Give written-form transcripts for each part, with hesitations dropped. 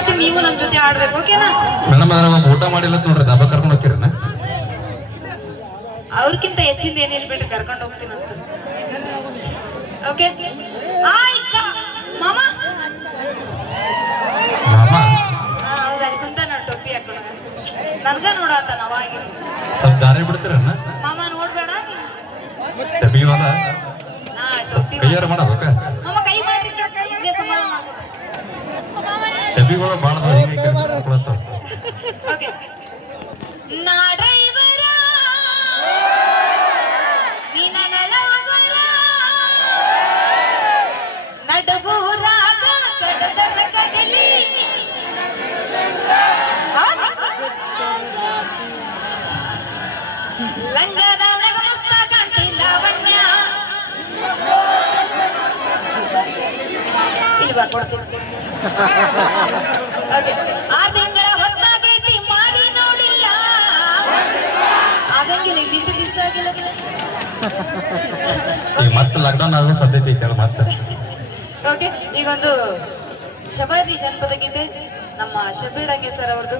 ಮಾಡ್ತೀನಿ, ನೀವು ನಮ್ ಜೊತೆ ಆಡ್ಬೇಕು. ಓಕೆನಾ ಮೇಡಮ್? ಊಟ ಮಾಡಿಲ್ಲ ನೋಡ್ರಿ, ದಬ್ಬ ಕರ್ಕೊಂಡು ಹೋಗ್ತೀರಣ್ಣ? ಅವ್ರಕ್ಕಿಂತ ಹೆಚ್ಚಿಂದ ಏನಿಲ್ಲ ಬಿಡ್ರಿ, ಕರ್ಕೊಂಡು ಹೋಗ್ತೀನಿ ಅಂತ. ಓಕೆ ಮಾಮ ಹೌದು, ಅಲ್ಲಿ ಕುಂತ ನೋಡ್ ಟೊಪ್ಪಿ ಹಾಕೋಣ. ನನ್ಗ ನೋಡತ್ತ ನಾವಾಗಿ ಸ್ವಲ್ಪ ದಾರಿ ಬಿಡ್ತೀರಣ್ಣ? ಮಾಮ ನೋಡ್ಬೇಡ, ಟೊಪ್ಪಿ ಕೈಯಾರ ಮಾಡಬೇಕ? ಮಾಮ ಕೈ ಮಾಡಿ ಇಲ್ಲೇ ಸಮಾಧಾನ ಮಾಡ್ಕೊ. ಡಬ್ಬಿಗಳು ಬಾಳದ ಓಕೆ ನಾಡೈವರ ನೀನ ನಲವರ ನಡುಬೂರಾಗ ಕಡದರ ಕಡಲಿ ಲಂಗದ ಮಸ್ತ ಕಾಣ್ತಿಲ್ಲ ಲಾವಣ್ಯ ಇಲ್ವಾ ಕೊಡ್ತೀನಿ. ಆ ತಿಂಗಳ ಹೊತ್ತಾಗೈತಿ ಮಾರಿ ನೋಡಿಲ್ಲ ಆಗಂಗಿಲ್ಲ, ಇಲ್ಲಿಂದ ಇಷ್ಟ ಆಗಿಲ್ಲ. ಮತ್ತೆ ಲಾಕ್ಡೌನ್ ಆಗೋ ಸಾಧ್ಯತೆ ಐತೆ ಮತ್ತೆ. ಓಕೆ, ಈಗೊಂದು ಚಬಾರಿ ಜನಪದ ಗೀತೆ ನಮ್ಮ ಶಬೀರ್ ಡಂಗೆ ಸರ್ ಅವ್ರದ್ದು,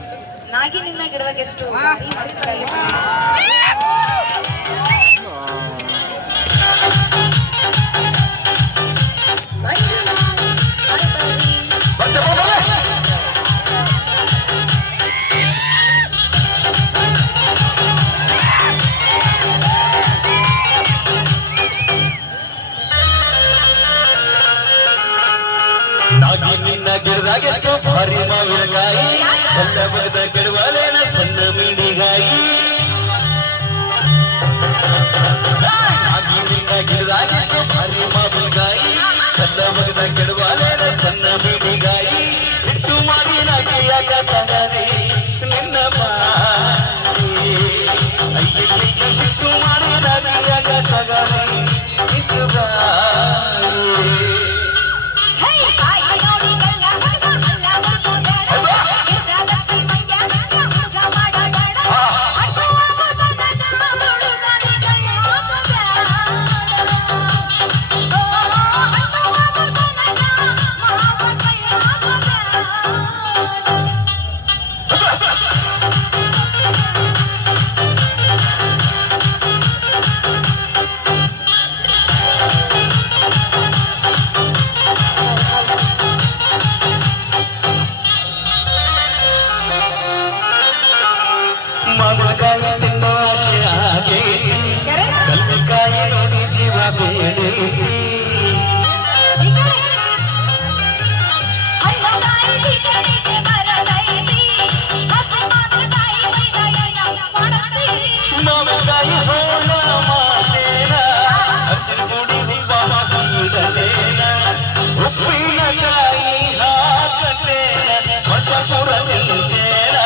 ನಾಗಿ ನಿನ್ನ ಗಿಡದಾಗ ಎಷ್ಟು ನಾಗಿ ನಿನ್ನ ಗಿಡದಾಗೆಷ್ಟು ಭಾರಿ ಮಾವಿನಕಾಯಿ, ಹೊಲ ಬಗದ ಕೆಡವಾಲೇನ ಸಣ್ಣ ಮಿಡಿಗಾಯಿ. ನಾಗಿ ನಿನ್ನ ಗಿಡದಾಗೆಷ್ಟು ಭಾರಿ ಮಾವಿನಕಾಯಿ, ಹೊಲ ಬಗದ ಕೆಡವಾಲೇನ ಸಣ್ಣ ಮಿಡಿಗಾಯಿ. ಸಿಟ್ಟು ಮಾಡಿ ನಾಗಿಯಾಗ ತಗರಿ ನಿನ್ನ ಬಾಯಿ, ಸಿಟ್ಟು ಮಾಡಿ ನಾಗಿಯಾಗ ತಗರಿ ಮಾವಿನಕಾಯಿ ತಿನ್ನೋ ಆಸೆ ಆಗೈತಿ, ಕಲ್ಲಕಾಯಿ ನೋಡಿ ಜೀವ ಬೇಡೈತಿ. ಮಾವಿನಕಾಯಿ ಹೋಳ ಮಾತೇನ, ಹಸಿರು ಗುಡಿ ಹೂವ ಬೀಳಲೇನ, ಉಪ್ಪಿನಕಾಯಿ ಹಾಕಲೇನ, ಹೊಸಪುರ ನಿಲ್ಲೇನ.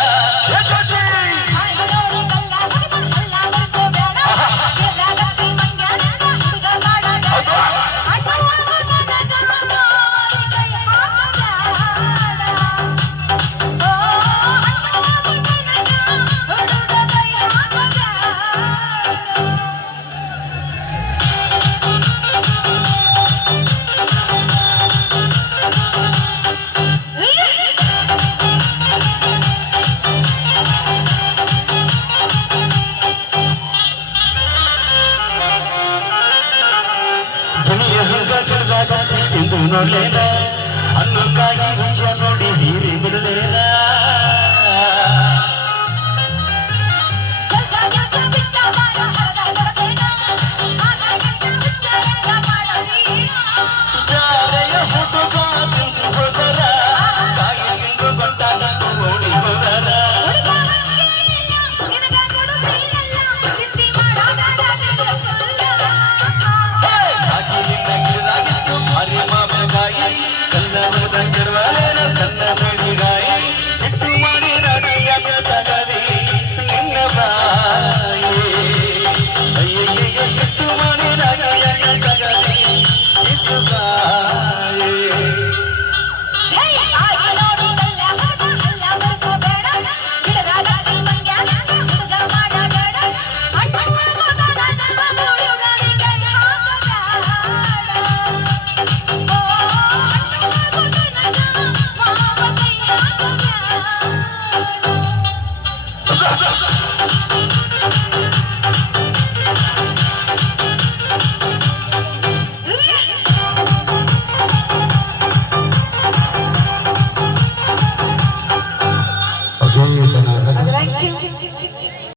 ದುನಿಯ ಹಂಗ ಗಿಡದಾಗ ತಿಂದು ನೋಡ್ಲೇನ, ಹಣ್ಣುಕಾಯಿ ರುಚ ನೋಡಿ ಹೀರಿ ಬಿಡಲೇನ. ಜಾರೆಯ ಹುಡುಗ ತಿಂದು ಹೋದರ, ಕಾಯಿ ತಿಂದು ಗೊತ್ತಾದ ಓಡಿ ಹೋದರ. ನಾಗಿ ನಿನ್ನ ಗಿಡದಾಗಿತ್ತು ಭಾರಿ ಮಾವಿನಕಾಯಿ,